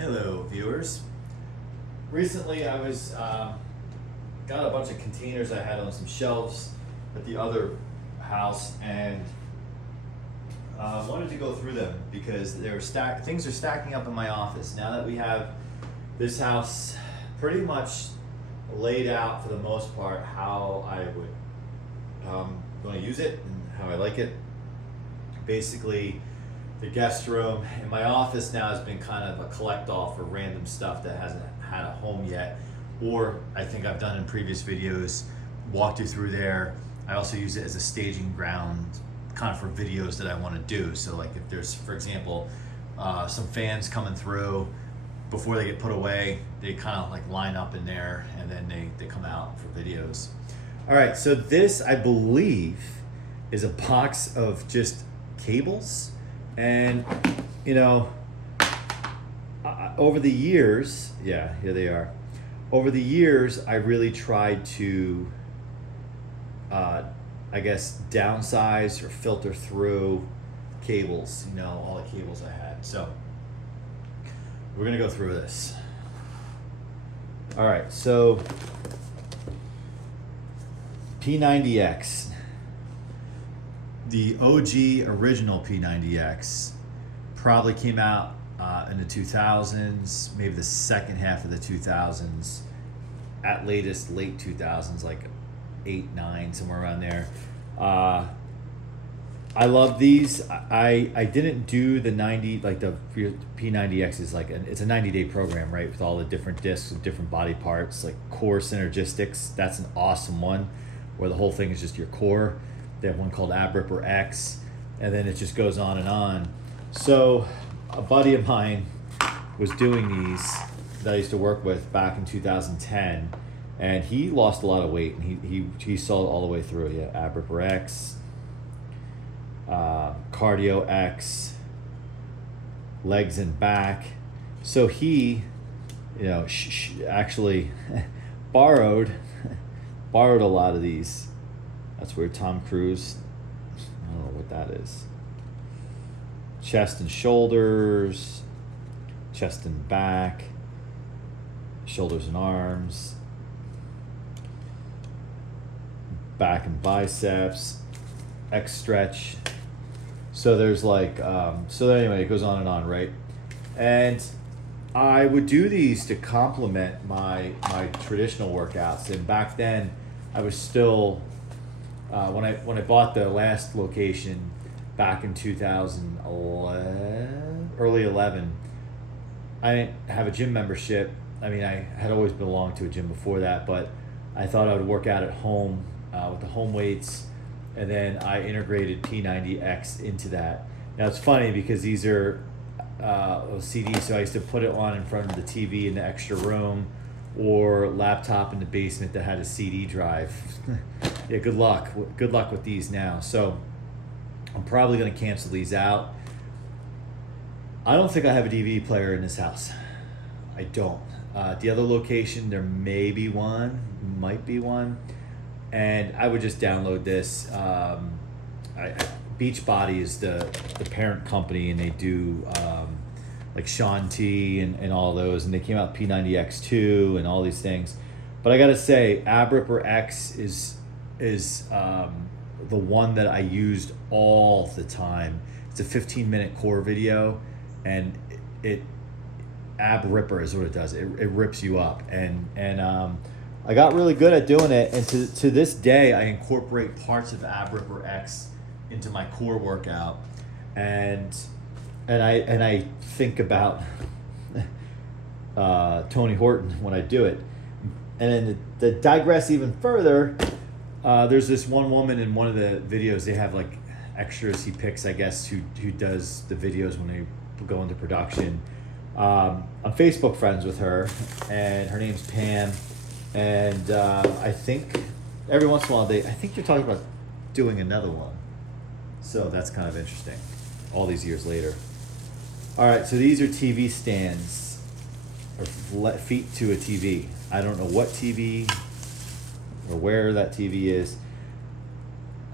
Hello viewers. Recently I was got a bunch of containers I had on some shelves at the other house and wanted to go through them because they were things are stacking up in my office. Now that we have this house pretty much laid out for the most part how I would going to use it and how I like it. Basically, the guest room in my office now has been kind of a collect-all for random stuff that hasn't had a home yet, or I think I've done in previous videos, walked you through there. I also use it as a staging ground kind of for videos that I want to do. So like if there's, for example, some fans coming through, before they get put away, they kind of like line up in there and then they come out for videos. All right, so this I believe is a box of just cables. And, you know, over the years, yeah, here they are. Over the years, I really tried to, I guess, downsize or filter through cables, you know, all the cables I had. So we're going to go through this. All right, so P90X. The OG original P90X probably came out in the 2000s, maybe the second half of the 2000s, at latest late 2000s, like 8, 9, somewhere around there. I love these. I didn't do the 90, like the P90X is like, it's a 90-day program, right? With all the different discs with different body parts, like core synergistics. That's an awesome one where the whole thing is just your core. They have one called Ab Ripper X, and then it just goes on and on. So a buddy of mine was doing these that I used to work with back in 2010, and he lost a lot of weight, and he saw it all the way through. Yeah, Ab Ripper X, Cardio X, legs and back. So he, you know, actually borrowed a lot of these. That's where Tom Cruise, I don't know what that is. Chest and shoulders, chest and back, shoulders and arms, back and biceps, X stretch. So there's like, so anyway, it goes on and on, right? And I would do these to complement my traditional workouts. And back then, I was still, when I bought the last location back in 2011, early 11, I didn't have a gym membership. I mean, I had always belonged to a gym before that, but I thought I would work out at home with the home weights, and then I integrated P90X into that. Now it's funny because these are CDs, so I used to put it on in front of the TV in the extra room, or laptop in the basement that had a CD drive. Yeah, good luck with these now. So I'm probably going to cancel these out. I don't think I have a DVD player in this house. I don't. The other location, there may be one, might be one, and I would just download this. Beachbody is the parent company, and they do like Sean T and all those, and they came out P90X2 and all these things. But I gotta say, Ab Ripper X is the one that I used all the time. It's a 15-minute core video, and it Ab Ripper is what it does. It rips you up, and I got really good at doing it. And to this day, I incorporate parts of Ab Ripper X into my core workout, and I think about Tony Horton when I do it. And then to digress even further, there's this one woman in one of the videos. They have like extras he picks, I guess, who does the videos when they go into production. I'm Facebook friends with her, and her name's Pam. And I think every once in a while I think you're talking about doing another one. So that's kind of interesting, all these years later. All right, so these are TV stands, or feet to a TV. I don't know what TV or where that TV is.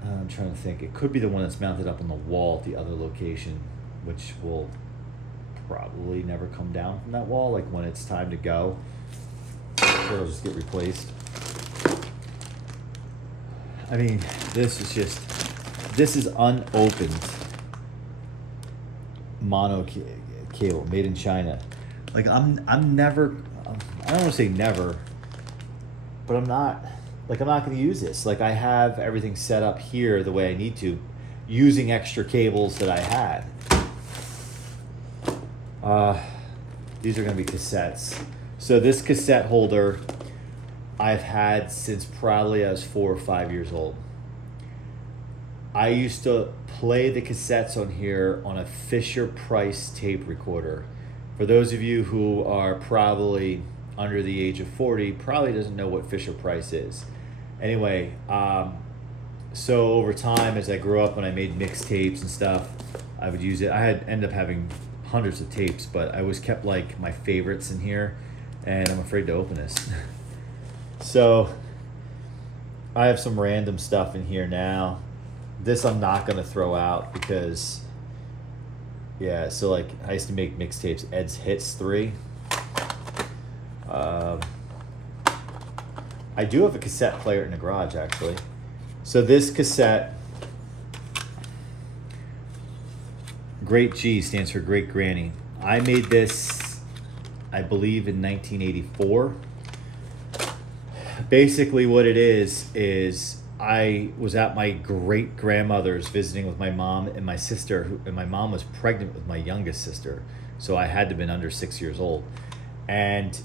I'm trying to think. It could be the one that's mounted up on the wall at the other location, which will probably never come down from that wall. Like when it's time to go, it'll just get replaced. I mean, this is unopened mono cable made in China. Like I'm never, I don't want to say never, but I'm not going to use this. Like I have everything set up here the way I need to, using extra cables that I had. These are going to be cassettes. So this cassette holder I've had since probably I was 4 or 5 years old. I used to play the cassettes on here on a Fisher-Price tape recorder. For those of you who are probably under the age of 40, probably doesn't know what Fisher-Price is. Anyway, so over time, as I grew up and I made mixtapes and stuff, I would use it. I had ended up having hundreds of tapes, but I always kept like my favorites in here, and I'm afraid to open this. So I have some random stuff in here now. This I'm not going to throw out because, yeah, so like I used to make mixtapes, Ed's Hits 3. I do have a cassette player in the garage, actually. So this cassette, Great G stands for Great Granny. I made this, I believe, in 1984. Basically what it is I was at my great grandmother's visiting with my mom and my sister, and my mom was pregnant with my youngest sister, so I had to have been under 6 years old. And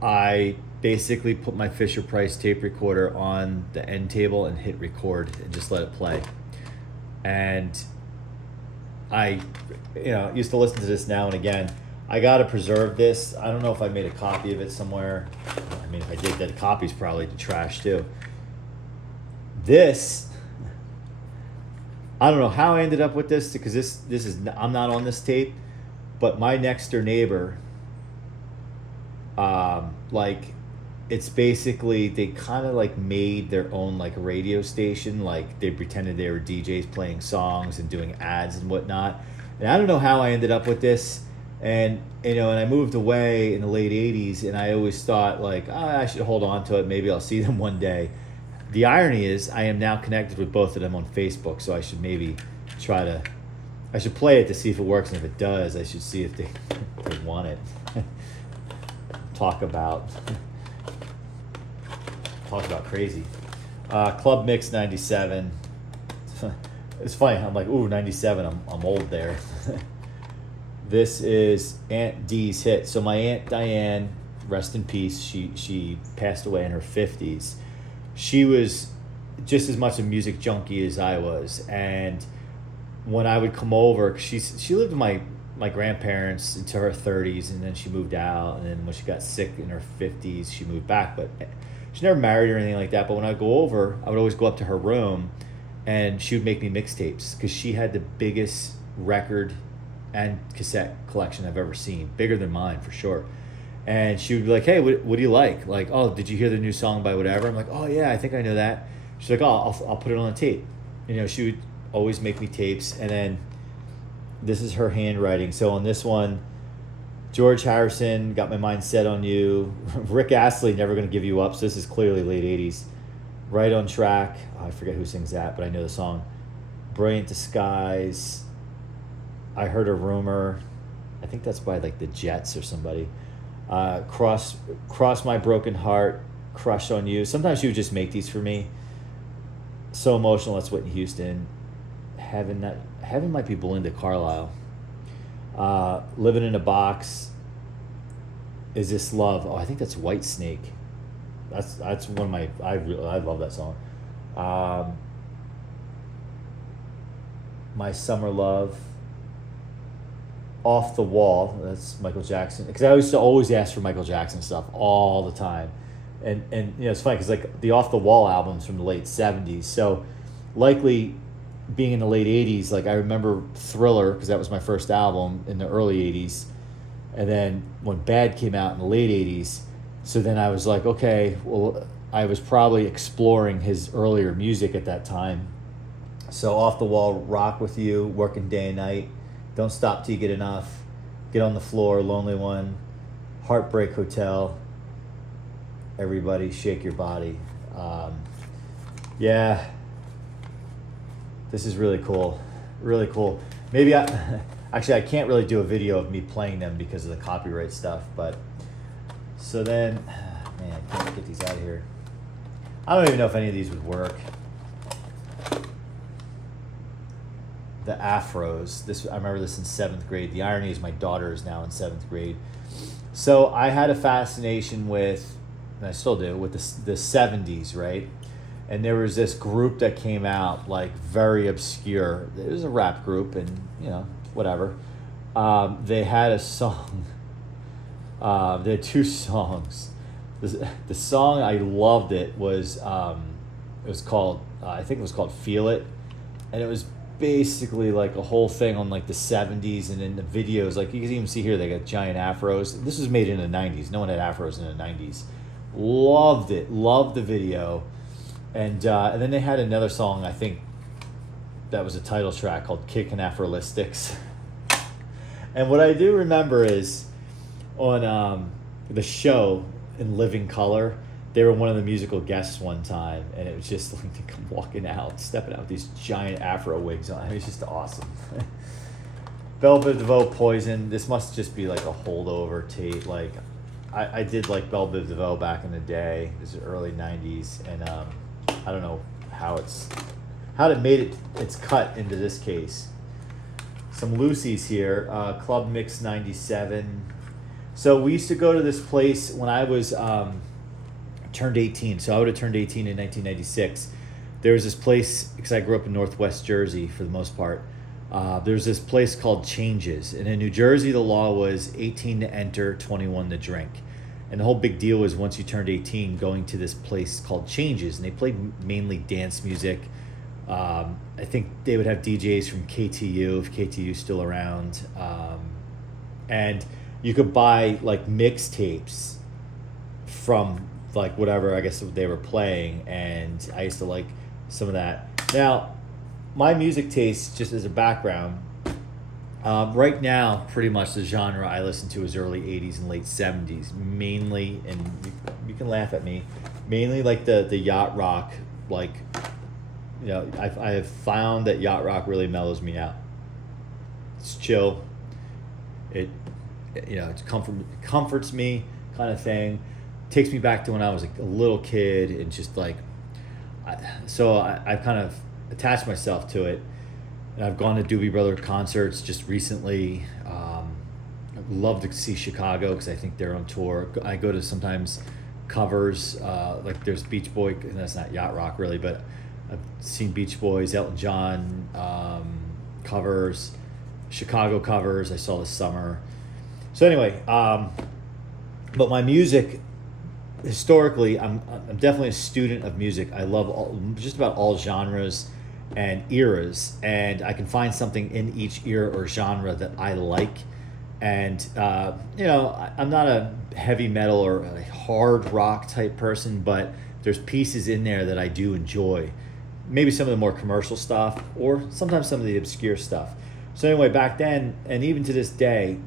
I basically put my Fisher-Price tape recorder on the end table and hit record and just let it play. And I, used to listen to this now and again. I gotta preserve this. I don't know if I made a copy of it somewhere. I mean, if I did, that copy's probably the trash too. This, I don't know how I ended up with this, because this is, I'm not on this tape, but my next door neighbor, like, it's basically, they kind of like made their own like radio station. Like they pretended they were DJs playing songs and doing ads and whatnot. And I don't know how I ended up with this. And, and I moved away in the late 80s, and I always thought like, I should hold on to it. Maybe I'll see them one day. The irony is I am now connected with both of them on Facebook, so I should maybe I should play it to see if it works, and if it does, I should see if they want it. Talk about crazy. Club Mix 97. It's funny, I'm like, ooh, 97, I'm old there. This is Aunt D's hit. So my Aunt Diane, rest in peace, she passed away in her 50s. She was just as much a music junkie as I was. And when I would come over, she lived with my grandparents into her 30s, and then she moved out. And then when she got sick in her 50s, she moved back. But she never married or anything like that. But when I would go over, I would always go up to her room, and she would make me mixtapes, because she had the biggest record and cassette collection I've ever seen, bigger than mine for sure. And she would be like, hey, what do you like? Like, oh, did you hear the new song by whatever? I'm like, oh yeah, I think I know that. She's like, oh, I'll put it on a tape. She would always make me tapes. And then this is her handwriting. So on this one, George Harrison, Got My Mind Set on You. Rick Astley, Never Gonna Give You Up. So this is clearly late 80s. Right on Track. Oh, I forget who sings that, but I know the song. Brilliant Disguise. I Heard a Rumor. I think that's by like the Jets or somebody. Cross My Broken Heart. Crush on You. Sometimes she would just make these for me. So Emotional, that's Whitney Houston. Heaven might be Belinda Carlisle. Living in a Box. Is This Love? Oh, I think that's Whitesnake. That's one of my, I love that song. My Summer Love. Off the Wall, that's Michael Jackson. Because I used to always ask for Michael Jackson stuff all the time. And it's funny because like the Off the Wall album's from the late 70s. So likely being in the late 80s, like I remember Thriller, because that was my first album in the early 80s. And then when Bad came out in the late 80s, so then I was like, okay, well, I was probably exploring his earlier music at that time. So Off the Wall, Rock With You, Working Day and Night, Don't Stop Till You Get Enough. Get on the Floor, Lonely One, Heartbreak Hotel, Everybody Shake Your Body. Yeah, this is really cool. Really cool. Maybe actually I can't really do a video of me playing them because of the copyright stuff, but so then, man, I can't get these out of here. I don't even know if any of these would work. The afros. I remember this in 7th grade. The irony is my daughter is now in 7th grade. So I had a fascination with, and I still do, with the 70s, right? And there was this group that came out, like very obscure. It was a rap group, and whatever. They had a song. They had 2 songs. The song, I loved it, was called, I think it was called Feel It. And it was basically like a whole thing on like the 70s, and in the videos, like you can even see here, they got giant afros. This was made in the 90s. No one had afros in the 90s. Loved it. Loved the video. And then they had another song, I think that was a title track, called Kickin' Afrolistics. And what I do remember is on the show in Living Color, they were one of the musical guests one time, and it was just like they come walking out, stepping out with these giant afro wigs on. It was just awesome. Belle Biv DeVoe, Poison. This must just be like a holdover tape. Like I did like Belle Biv DeVoe back in the day. This is early 90s, and I don't know how it made its cut into this case. Some Lucy's here. Club Mix 97. So we used to go to this place when I was turned 18. So I would have turned 18 in 1996. There was this place, because I grew up in Northwest Jersey for the most part. There's this place called Changes. And in New Jersey, the law was 18 to enter, 21 to drink. And the whole big deal was once you turned 18, going to this place called Changes. And they played mainly dance music. I think they would have DJs from KTU, if KTU's still around. And you could buy like mixtapes from like whatever I guess they were playing, and I used to like some of that. Now, my music taste, just as a background, right now, pretty much the genre I listen to is early 80s and late 70s, mainly, and you can laugh at me, mainly like the yacht rock, like, I have found that yacht rock really mellows me out. It's chill. It comforts me, kind of thing. Takes me back to when I was a little kid, and just like, I've kind of attached myself to it. And I've gone to Doobie Brother concerts just recently. I'd love to see Chicago because I think they're on tour. I go to sometimes covers, like there's Beach Boy, and that's not yacht rock really, but I've seen Beach Boys, Elton John covers, Chicago covers I saw this summer. So anyway, but my music, historically, I'm definitely a student of music. I love just about all genres and eras, and I can find something in each era or genre that I like. And I'm not a heavy metal or a hard rock type person, but there's pieces in there that I do enjoy. Maybe some of the more commercial stuff, or sometimes some of the obscure stuff. So anyway, back then, and even to this day,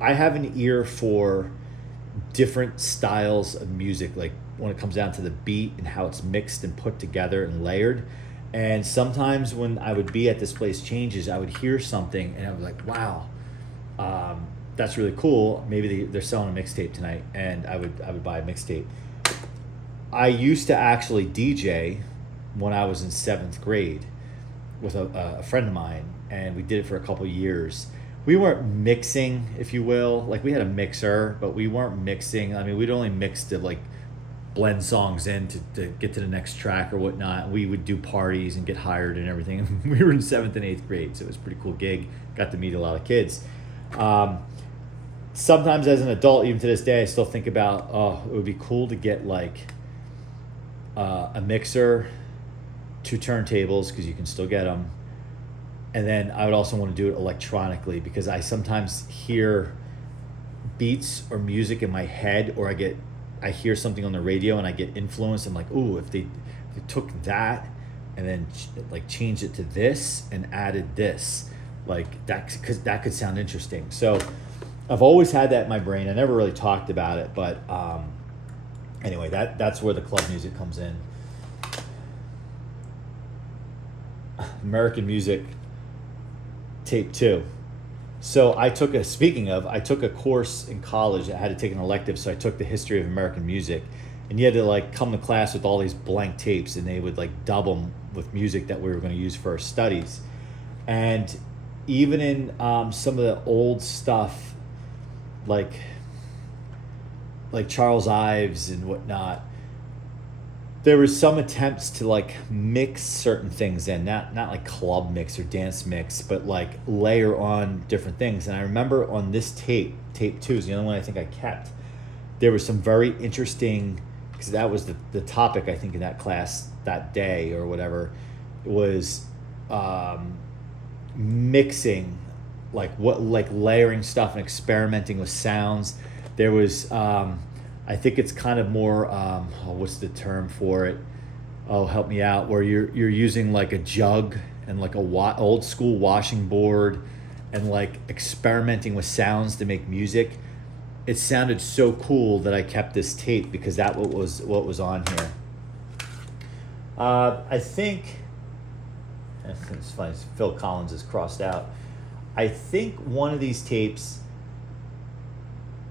I have an ear for different styles of music, like when it comes down to the beat and how it's mixed and put together and layered. And sometimes when I would be at this place Changes, I would hear something and I was like, wow, that's really cool. Maybe they're selling a mixtape tonight, and I would buy a mixtape. I used to actually DJ when I was in 7th grade with a friend of mine, and we did it for a couple years. We weren't mixing, if you will. Like, we had a mixer, but we weren't mixing. I mean, we'd only mix to like blend songs in to get to the next track or whatnot. We would do parties and get hired and everything. We were in 7th and 8th grade, so it was a pretty cool gig. Got to meet a lot of kids. Sometimes as an adult, even to this day, I still think about, it would be cool to get like a mixer, 2 turntables, because you can still get them. And then I would also want to do it electronically, because I sometimes hear beats or music in my head, or I hear something on the radio and I get influenced. I'm like, ooh, if they took that and then like changed it to this and added this, like that, because that could sound interesting. So I've always had that in my brain. I never really talked about it, but anyway, that's where the club music comes in. American Music, tape 2. So I took a course in college. I had to take an elective, so I took the history of American music, and you had to like come to class with all these blank tapes, and they would like dub them with music that we were going to use for our studies. And even in some of the old stuff, like Charles Ives and whatnot, there was some attempts to like mix certain things in, not like club mix or dance mix, but like layer on different things. And I remember on this tape 2 is the only one I think I kept, there was some very interesting, because that was the topic I think in that class that day or whatever, was mixing, like layering stuff and experimenting with sounds. There was I think it's kind of more what's the term for it? Oh, help me out. Where you're using like a jug and like a old school washing board and like experimenting with sounds to make music. It sounded so cool that I kept this tape because that was what was on here. I think it's funny. Phil Collins is crossed out. I think one of these tapes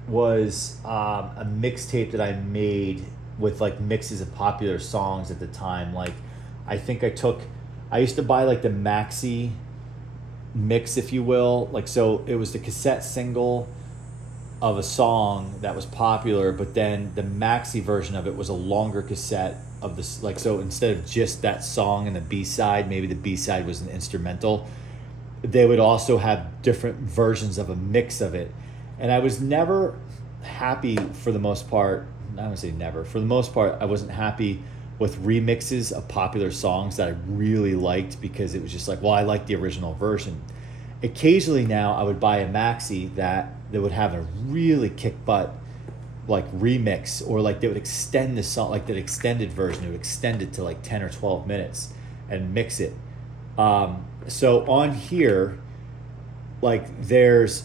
was a mixtape that I made with like mixes of popular songs at the time. Like I think I used to buy like the maxi mix, if you will. Like, so it was the cassette single of a song that was popular, but then the maxi version of it was a longer cassette of this. Like, so instead of just that song and the B-side, maybe the B-side was an instrumental, they would also have different versions of a mix of it. And I was never happy for the most part. I don't say never. For the most part, I wasn't happy with remixes of popular songs that I really liked, because it was just like, well, I like the original version. Occasionally now I would buy a maxi that would have a really kick butt like remix, or like they would extend the song, like that extended version, it would extend it to like 10 or 12 minutes and mix it. So on here, like there's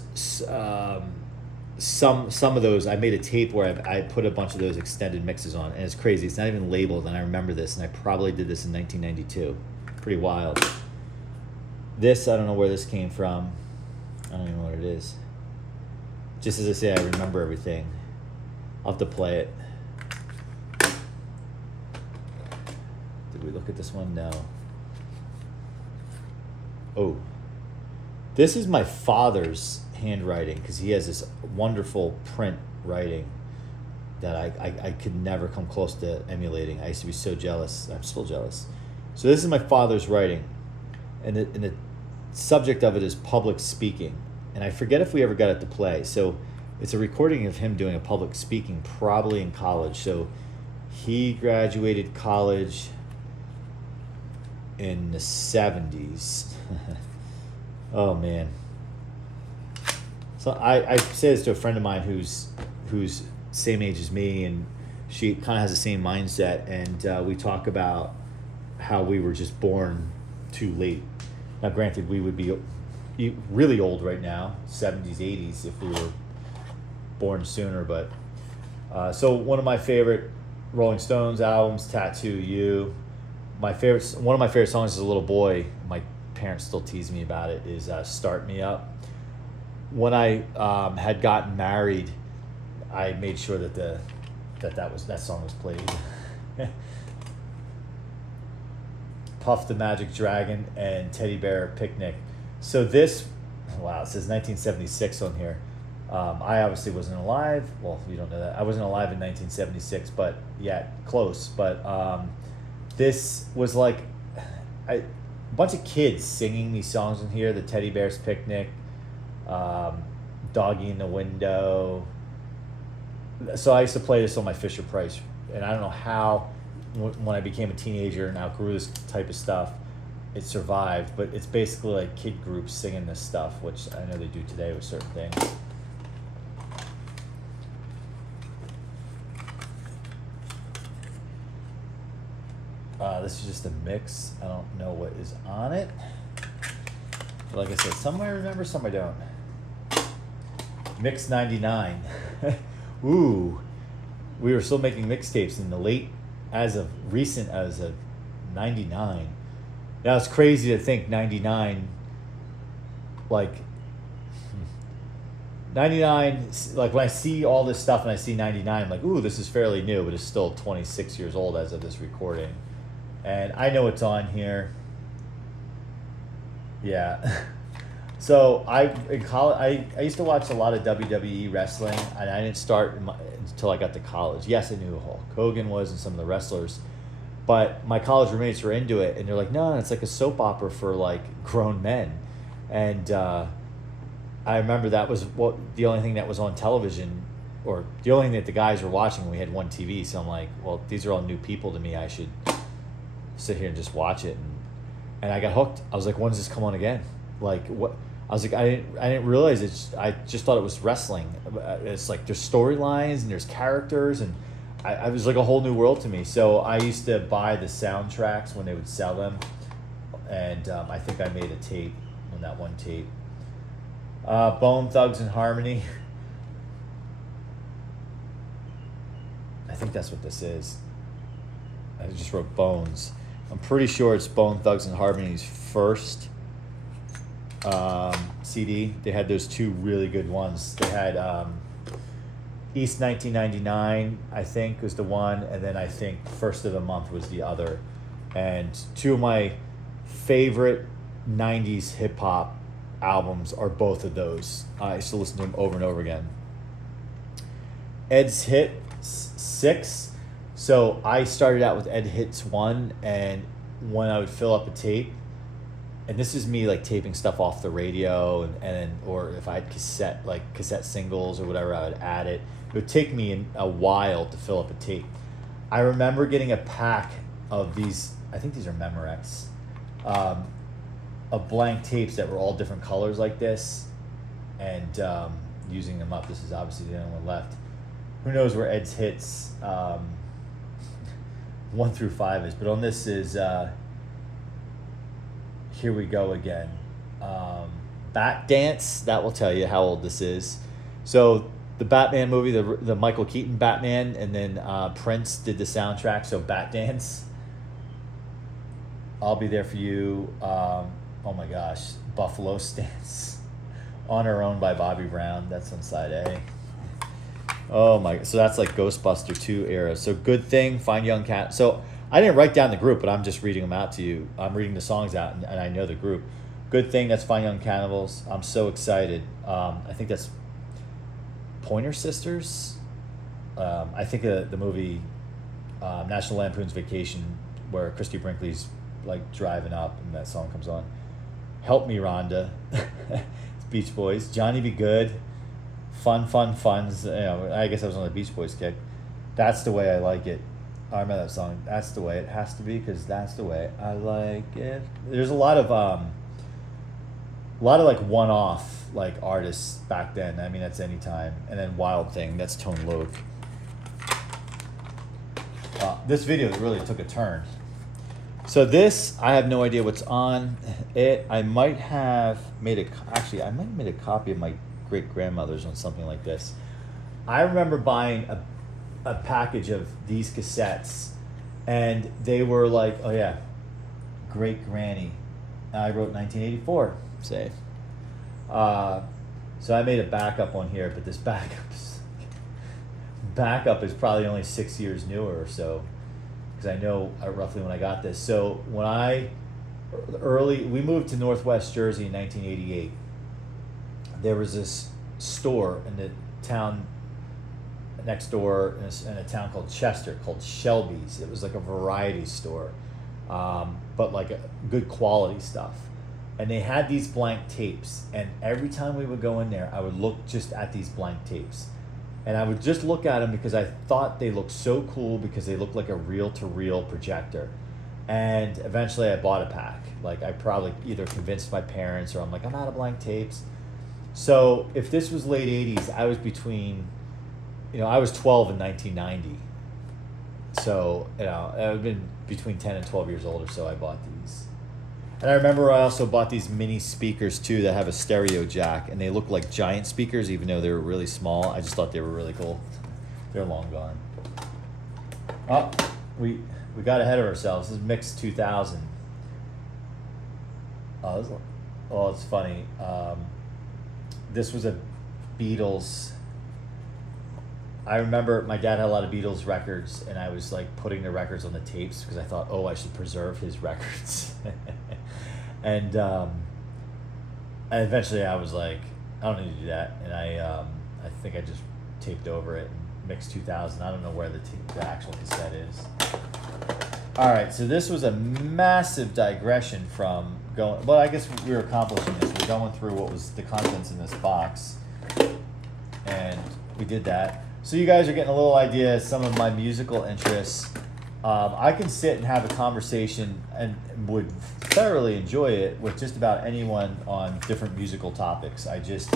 some of those, I made a tape where I put a bunch of those extended mixes on, and it's crazy. It's not even labeled, and I remember this, and I probably did this in 1992. Pretty wild. This, I don't know where this came from. I don't even know what it is. Just as I say, I remember everything. I'll have to play it. Did we look at this one? No. Oh. This is my father's handwriting, because he has this wonderful print writing that I could never come close to emulating. I used to be so jealous. I'm still jealous. So this is my father's writing, and the subject of it is public speaking. And I forget if we ever got it to play. So it's a recording of him doing a public speaking, probably in college. So he graduated college in the 70s. Oh man. So I say this to a friend of mine who's same age as me, and she kind of has the same mindset, and we talk about how we were just born too late. Now granted, we would be really old right now, 70s, 80s, if we were born sooner, but so one of my favorite Rolling Stones albums, Tattoo You. One of my favorite songs as a little boy, my parents still tease me about it, is Start Me Up. When I had gotten married, I made sure that that song was played. Puff the Magic Dragon and Teddy Bear Picnic. So this, wow, it says 1976 on here. I obviously wasn't alive. Well, you don't know that. I wasn't alive in 1976, but yeah, close. But this was like a bunch of kids singing these songs in here. The Teddy Bear's Picnic, Doggy in the Window. So I used to play this on my Fisher Price, and I don't know how, when I became a teenager and outgrew this type of stuff, it survived. But it's basically like kid groups singing this stuff, which I know they do today with certain things. This is just a mix. I don't know what is on it. But like I said, some I remember, some I don't. Mix 99. Ooh, we were still making mixtapes in the late, as of 99. Now it's crazy to think 99, like 99, like when I see all this stuff and I see 99, I'm like, ooh, this is fairly new, but it's still 26 years old as of this recording. And I know it's on here. Yeah. So in college, I used to watch a lot of WWE wrestling, and I didn't start until I got to college. Yes, I knew who Hulk Hogan was and some of the wrestlers, but my college roommates were into it, and they're like, no, it's like a soap opera for like grown men. And I remember that was the only thing that was on television, or the only thing that the guys were watching when we had one TV. So I'm like, well, these are all new people to me. I should sit here and just watch it. And I got hooked. I was like, when does this come on again? Like, what? I was like, I didn't realize it. I just thought it was wrestling. It's like there's storylines and there's characters, and I was like a whole new world to me. So I used to buy the soundtracks when they would sell them, and I think I made a tape on that one tape. Bone Thugs and Harmony. I think that's what this is. I just wrote Bones. I'm pretty sure it's Bone Thugs and Harmony's first CD. They had those two really good ones. They had East 1999, I think, was the one, and then I think First of the Month was the other. And two of my favorite 90s hip-hop albums are both of those. I used to listen to them over and over again. Ed's Hit 6. So I started out with Ed Hits 1, and when I would fill up a tape, and this is me like taping stuff off the radio, and or if I had cassette singles or whatever, I would add it. It would take me a while to fill up a tape. I remember getting a pack of these, I think these are Memorex, of blank tapes that were all different colors like this, and using them up. This is obviously the only one left. Who knows where Ed's Hits 1 through 5 is, but on this is Here We Go Again. Bat Dance, that will tell you how old this is. So the Batman movie, the Michael Keaton Batman, and then Prince did the soundtrack, so Bat Dance. I'll Be There For You. Oh my gosh, Buffalo Stance. On Her Own by Bobby Brown, that's on side A. Oh my, so that's like Ghostbuster 2 era. So Good Thing, Find Young Cat. So I didn't write down the group, but I'm just reading them out to you. I'm reading the songs out, and I know the group. Good Thing, that's Fine Young Cannibals. I'm so excited. I think that's Pointer Sisters. I think of the movie National Lampoon's Vacation, where Christy Brinkley's like driving up and that song comes on. Help Me Rhonda. It's Beach Boys. Johnny Be Good. Fun's. You know, I guess I was on the Beach Boys kick. That's the Way I Like It. I remember that song. That's the way it has to be, because that's the way I like it. There's a lot of like one-off like artists back then. I mean, that's Anytime. And then Wild Thing, that's Tone Loc. This video really took a turn. So this, I have no idea what's on it. I might have made a copy of my great-grandmother's on something like this. I remember buying a package of these cassettes, and they were like, oh yeah, Great Granny. I wrote 1984, say. So I made a backup on here, but this backup is probably only 6 years newer or so, because I know roughly when I got this. So when we moved to Northwest Jersey in 1988, there was this store in the town next door in a town called Chester, called Shelby's. It was like a variety store, but like good quality stuff. And they had these blank tapes, and every time we would go in there, I would look just at these blank tapes. And I would just look at them because I thought they looked so cool, because they looked like a reel-to-reel projector. And eventually I bought a pack. Like, I probably either convinced my parents, or I'm like, I'm out of blank tapes. So if this was late 80s, I was I was 12 in 1990. So, I would have been between 10 and 12 years old or so I bought these. And I remember I also bought these mini speakers too that have a stereo jack, and they look like giant speakers even though they were really small. I just thought they were really cool. They're long gone. Oh, we got ahead of ourselves. This is Mix 2000. Oh, it's funny. This was a Beatles. I remember my dad had a lot of Beatles records, and I was like putting the records on the tapes because I thought, oh, I should preserve his records. and eventually I was like, I don't need to do that, and I think I just taped over it and Mix 2000. I don't know where the actual cassette is. All right, so this was a massive digression from going. Well, I guess we were accomplishing this. We're going through what was the contents in this box, and we did that. So you guys are getting a little idea of some of my musical interests. I can sit and have a conversation and would thoroughly enjoy it with just about anyone on different musical topics. I just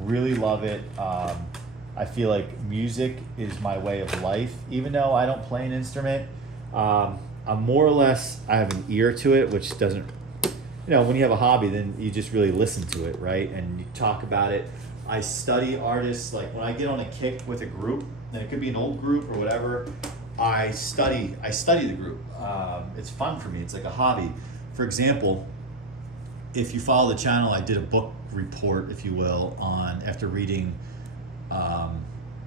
really love it. I feel like music is my way of life. Even though I don't play an instrument, I'm more or less, I have an ear to it, which doesn't, when you have a hobby, then you just really listen to it, right? And you talk about it. I study artists. Like when I get on a kick with a group, and it could be an old group or whatever, I study the group. It's fun for me. It's like a hobby. For example, if you follow the channel, I did a book report, if you will, on after reading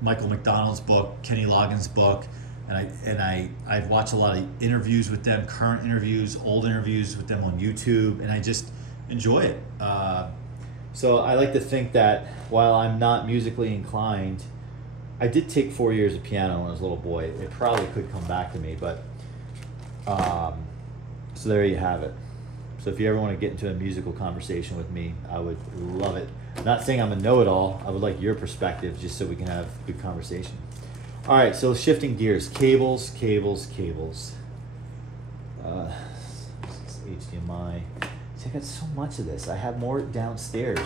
Michael McDonald's book, Kenny Loggins' book, and I've watched a lot of interviews with them, current interviews, old interviews with them on YouTube, and I just enjoy it. So I like to think that while I'm not musically inclined, I did take 4 years of piano when I was a little boy. It probably could come back to me, but so there you have it. So if you ever want to get into a musical conversation with me, I would love it. I'm not saying I'm a know-it-all. I would like your perspective just so we can have a good conversation. All right, so shifting gears. Cables. HDMI. See, I got so much of this. I have more downstairs.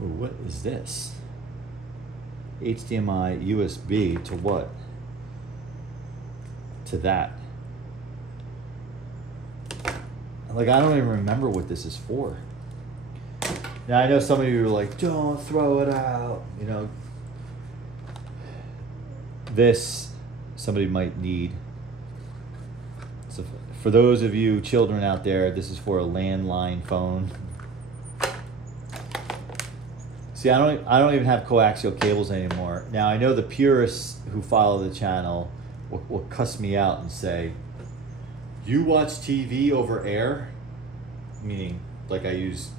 Ooh, what is this? HDMI USB to what? To that. Like, I don't even remember what this is for. Now, I know some of you are like, don't throw it out. This, somebody might need. So for those of you children out there, this is for a landline phone. See, I don't even have coaxial cables anymore. Now, I know the purists who follow the channel will cuss me out and say, you watch TV over air? Meaning, like, I use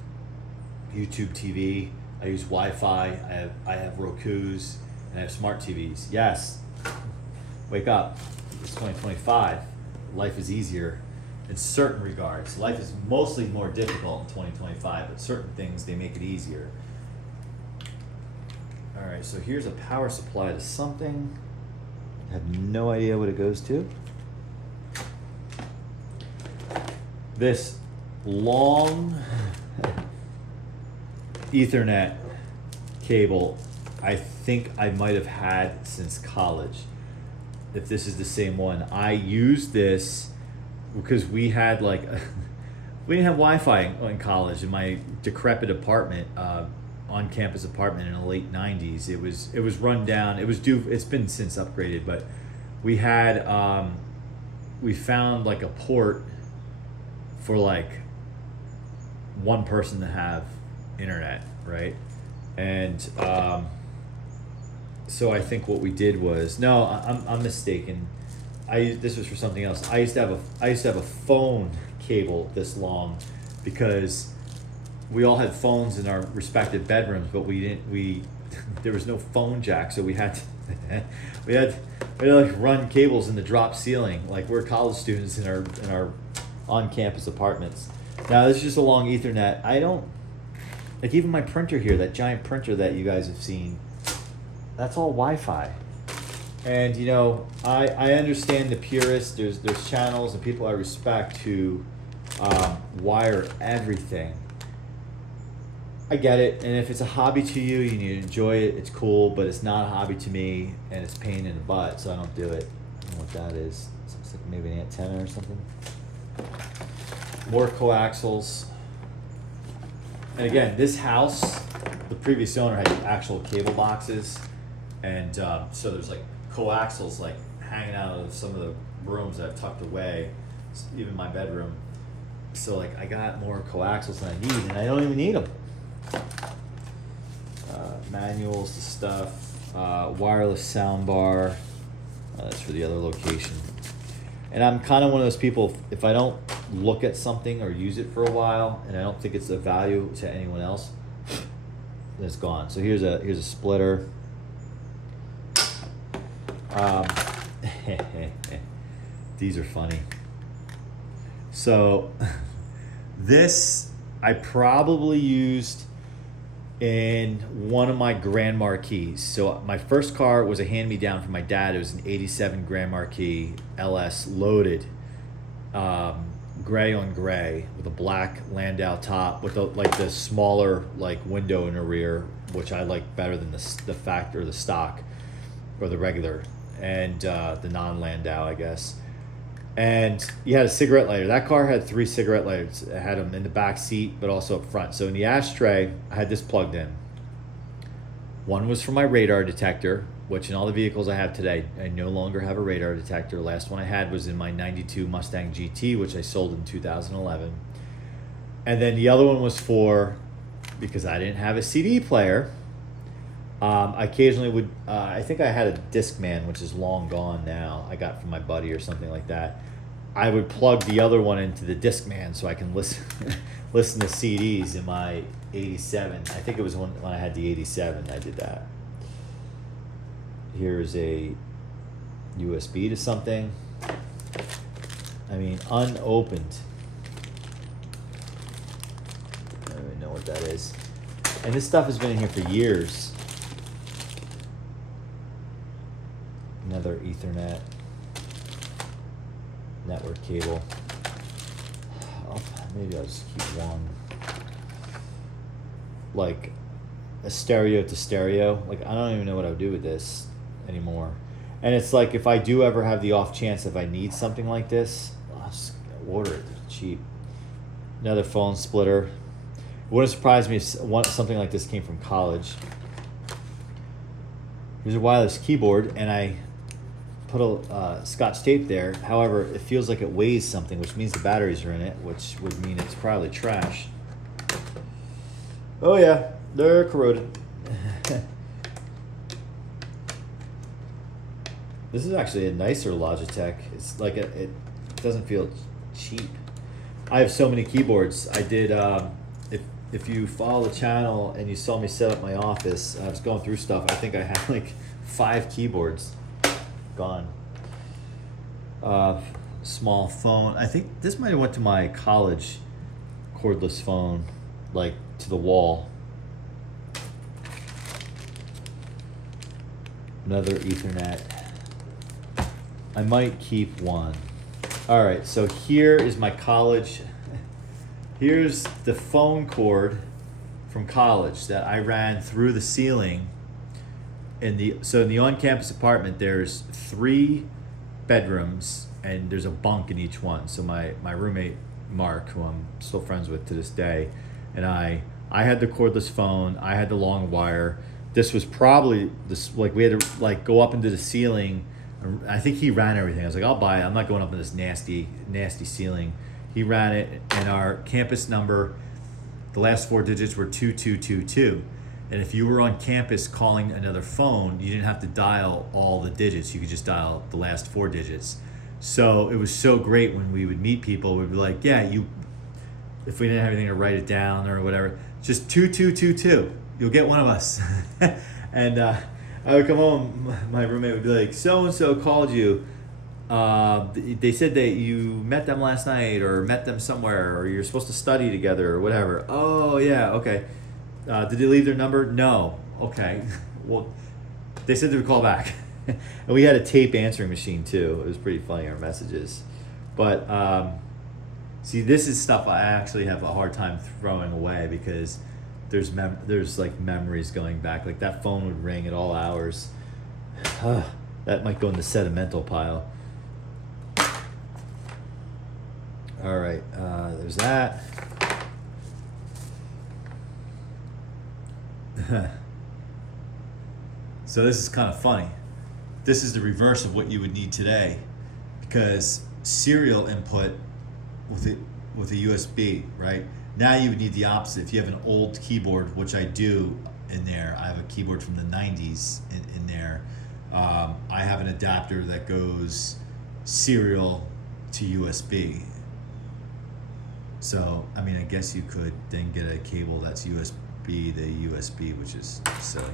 YouTube TV, I use Wi-Fi, I have Rokus, and I have smart TVs. Yes, wake up. It's 2025. Life is easier in certain regards. Life is mostly more difficult in 2025, but certain things, they make it easier. All right, so here's a power supply to something. I have no idea what it goes to. This long Ethernet cable, I think I might have had since college. If this is the same one, I used this because we had we didn't have Wi-Fi in college. In my decrepit apartment, on-campus apartment in the late '90s, it was run down. It's been since upgraded, but we had we found like a port for like one person to have internet, right? And so I think what we did was, no, I'm mistaken. This was for something else. I used to have a phone cable this long because we all had phones in our respective bedrooms, but there was no phone jack, so we had to like run cables in the drop ceiling, like we're college students in our on-campus apartments. Now this is just a long Ethernet. I don't like even my printer here, that giant printer that you guys have seen. That's all Wi-Fi. And I understand the purists. There's channels and people I respect who wire everything. I get it, and if it's a hobby to you, you need to enjoy it. It's cool, but it's not a hobby to me, and it's a pain in the butt, so I don't do it. I don't know what that is. Some like maybe an antenna or something. More coaxials. And again, this house, the previous owner had actual cable boxes, and so there's like coaxials like hanging out of some of the rooms that I've tucked away, even my bedroom. So like I got more coaxials than I need, and I don't even need them. Manuals to stuff, wireless sound bar. That's for the other location. And I'm kind of one of those people, if I don't look at something or use it for a while, and I don't think it's of value to anyone else, then it's gone. So here's a splitter. These are funny. So this I probably used in one of my Grand Marquis. So my first car was a hand-me-down from my dad. It was an 87 Grand Marquis LS loaded, gray on gray with a black Landau top with the smaller like window in the rear, which I like better than the factor or the stock or the regular, and the non-Landau, I guess. And you had a cigarette lighter. That car had 3 cigarette lighters. I had them in the back seat, but also up front. So in the ashtray, I had this plugged in. One was for my radar detector, which in all the vehicles I have today, I no longer have a radar detector. Last one I had was in my 92 Mustang GT, which I sold in 2011. And then the other one was for, because I didn't have a CD player, I occasionally would, I think I had a Discman, which is long gone now. I got from my buddy or something like that. I would plug the other one into the Discman so I can listen listen to CDs in my 87. I think it was when I had the 87 I did that. Here's a USB to something. I mean, unopened. I don't even know what that is. And this stuff has been in here for years. Another Ethernet network cable. Maybe I'll just keep one. Like a stereo to stereo. Like I don't even know what I would do with this anymore. And it's like if I do ever have the off chance if I need something like this, I'll just order it. It's cheap. Another phone splitter. It wouldn't surprise me if something like this came from college. Here's a wireless keyboard, and I put a Scotch tape there. However, it feels like it weighs something, which means the batteries are in it, which would mean it's probably trash. Oh yeah, they're corroded. This is actually a nicer Logitech. It's like it doesn't feel cheap. I have so many keyboards. I did, if you follow the channel and you saw me set up my office, I was going through stuff. I think I had like 5 keyboards gone. Small phone. I think this might have went to my college cordless phone, like to the wall. Another Ethernet. I might keep one. All right, so here is my college. Here's the phone cord from college that I ran through the ceiling. In the on-campus apartment, there's 3 bedrooms and there's a bunk in each one. So my roommate Mark, who I'm still friends with to this day, and I had the cordless phone. I had the long wire. This was probably this, like we had to like go up into the ceiling. I think he ran everything. I was like, I'll buy it. I'm not going up in this nasty ceiling. He ran it, and our campus number, the last 4 digits were 2222. And if you were on campus calling another phone, you didn't have to dial all the digits. You could just dial the last 4 digits. So it was so great when we would meet people. We'd be like, yeah, if we didn't have anything to write it down or whatever, just 2222. You'll get one of us. And I would come home, my roommate would be like, so-and-so called you. They said that you met them last night or met them somewhere or you're supposed to study together or whatever. Oh, yeah, okay. Did they leave their number? No. Okay. Well, they said they would call back. And we had a tape answering machine too. It was pretty funny, our messages. But see, this is stuff I actually have a hard time throwing away because there's like memories going back. Like that phone would ring at all hours. That might go in the sentimental pile. All right, there's that. So this is kind of funny. This is the reverse of what you would need today, because serial input with a USB, right? Now you would need the opposite. If you have an old keyboard, which I do in there, I have a keyboard from the 90s in there. I have an adapter that goes serial to USB. So, I mean, I guess you could then get a cable that's USB to USB, which is silly.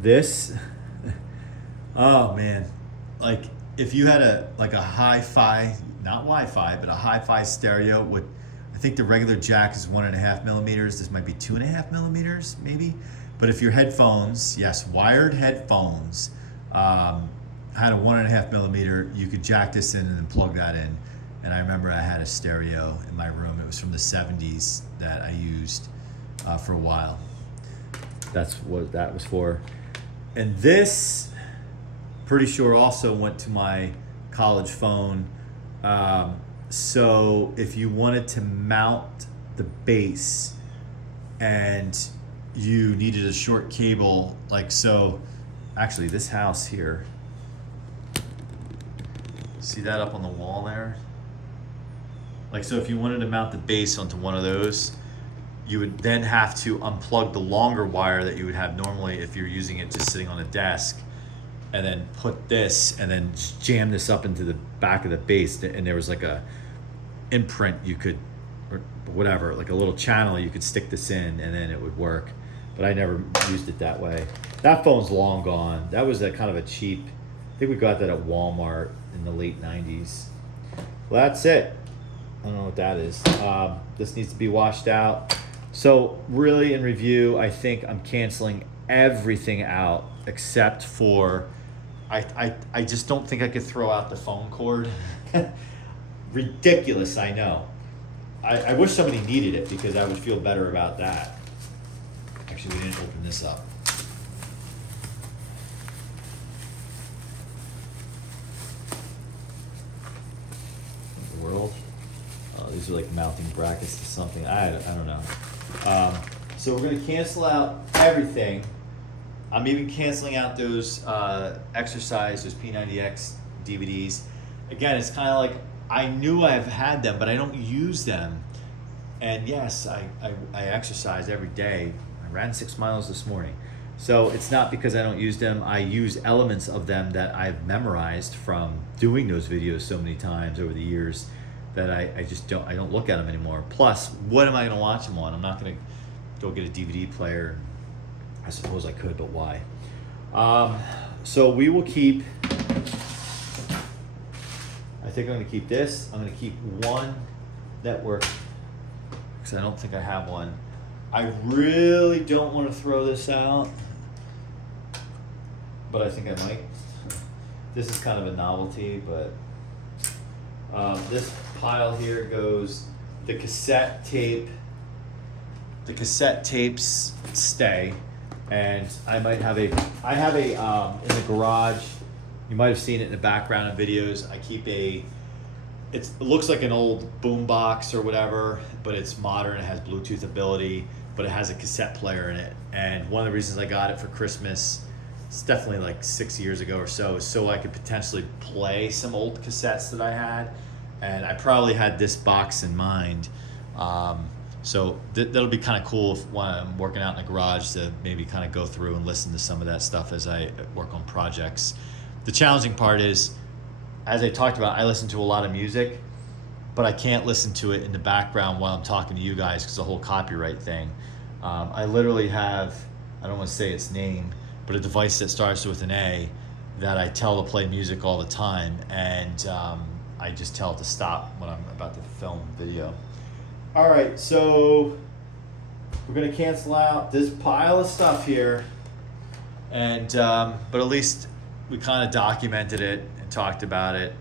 This, oh man, like if you had a hi-fi, not Wi-Fi, but a hi-fi stereo with, I think the regular jack is 1.5 millimeters. This might be 2.5 millimeters, maybe. But if your headphones, yes, wired headphones, had a 1.5 millimeter, you could jack this in and then plug that in. And I remember I had a stereo in my room. It was from the 70s that I used for a while. That's what that was for. And this, pretty sure also went to my college phone. So if you wanted to mount the base and you needed a short cable, like so, actually this house here, see that up on the wall there? Like, so if you wanted to mount the base onto one of those, you would then have to unplug the longer wire that you would have normally if you're using it just sitting on a desk, and then put this and then jam this up into the back of the base. And there was like a imprint you could, or whatever, like a little channel you could stick this in and then it would work. But I never used it that way. That phone's long gone. That was a kind of a cheap, I think we got that at Walmart in the late 90s. Well, that's it. I don't know what that is. This needs to be washed out. So really, in review, I think I'm canceling everything out except for, I just don't think I could throw out the phone cord. Ridiculous, I know. I wish somebody needed it because I would feel better about that. Actually, we didn't open this up. The world. These are like mounting brackets to something. I don't know. So we're gonna cancel out everything. I'm even canceling out those exercise, those P90X DVDs. Again, it's kind of like, I knew I've had them, but I don't use them. And yes, I exercise every day. I ran 6 miles this morning. So it's not because I don't use them. I use elements of them that I've memorized from doing those videos so many times over the years that I just don't look at them anymore. Plus, what am I gonna watch them on? I'm not gonna go get a DVD player. I suppose I could, but why? So we will keep, I think I'm gonna keep this. I'm gonna keep one network because I don't think I have one. I really don't want to throw this out, but I think I might. This is kind of a novelty, but this pile here goes the cassette tape. The cassette tapes stay, and I have a in the garage. You might have seen it in the background of videos. I keep it looks like an old boom box or whatever, but it's modern. It has Bluetooth ability, but it has a cassette player in it. And one of the reasons I got it for Christmas, it's definitely like 6 years ago or so, is so I could potentially play some old cassettes that I had. And I probably had this box in mind. So that'll be kind of cool when I'm working out in the garage to maybe kind of go through and listen to some of that stuff as I work on projects. The challenging part is, as I talked about, I listen to a lot of music, but I can't listen to it in the background while I'm talking to you guys because the whole copyright thing. I literally have, I don't want to say its name, but a device that starts with an A that I tell to play music all the time, and I just tell it to stop when I'm about to film video. All right, so we're gonna cancel out this pile of stuff here, and but at least we kind of documented it and talked about it.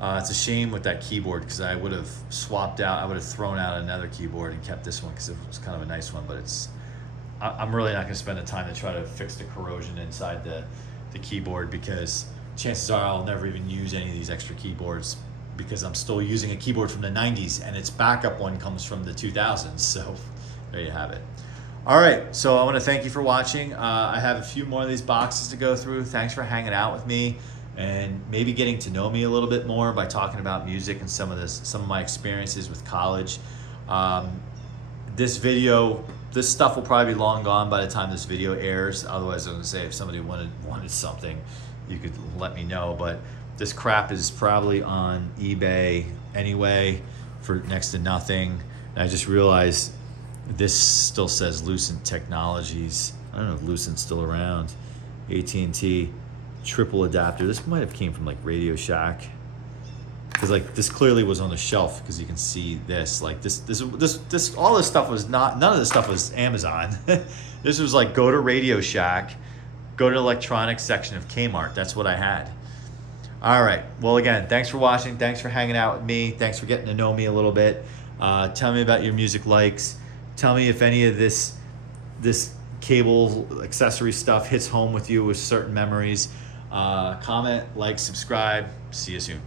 It's a shame with that keyboard because I would have swapped out, I would have thrown out another keyboard and kept this one because it was kind of a nice one, but I'm really not gonna spend the time to try to fix the corrosion inside the keyboard because chances are I'll never even use any of these extra keyboards because I'm still using a keyboard from the 90s and its backup one comes from the 2000s. So there you have it. All right, so I want to thank you for watching. I have a few more of these boxes to go through. Thanks for hanging out with me and maybe getting to know me a little bit more by talking about music and some of my experiences with college. This stuff will probably be long gone by the time this video airs. Otherwise, I was gonna say if somebody wanted something, you could let me know. But this crap is probably on eBay anyway for next to nothing. And I just realized this still says Lucent Technologies. I don't know if Lucent's still around. AT&T triple adapter. This might have came from like Radio Shack. Because like this clearly was on the shelf because you can see this. Like this all this stuff was not, none of this stuff was Amazon. This was like go to Radio Shack, go to the electronics section of Kmart. That's what I had. All right. Well, again, thanks for watching. Thanks for hanging out with me. Thanks for getting to know me a little bit. Tell me about your music likes. Tell me if any of this cable accessory stuff hits home with you with certain memories. Comment, like, subscribe. See you soon.